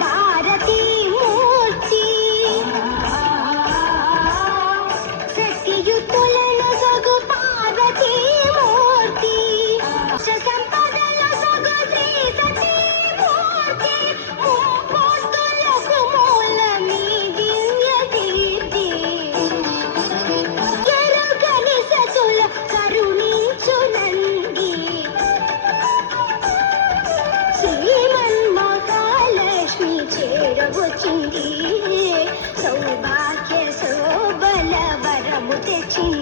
భారతీ మూర్తి సత్యయుతులను సగు పార్వతీ మూర్తి సంపదల సగు శ్రీ సతీ మూర్తి ముప్పొద్దులకు మూల మీ దివ్య కీర్తి ఎరుగని సతుల కరుణించునంది శ్రీమన్మహాలక్ష్మి చేరవచ్చింది సౌభాగ్య శోభల వరము తెచ్చింది.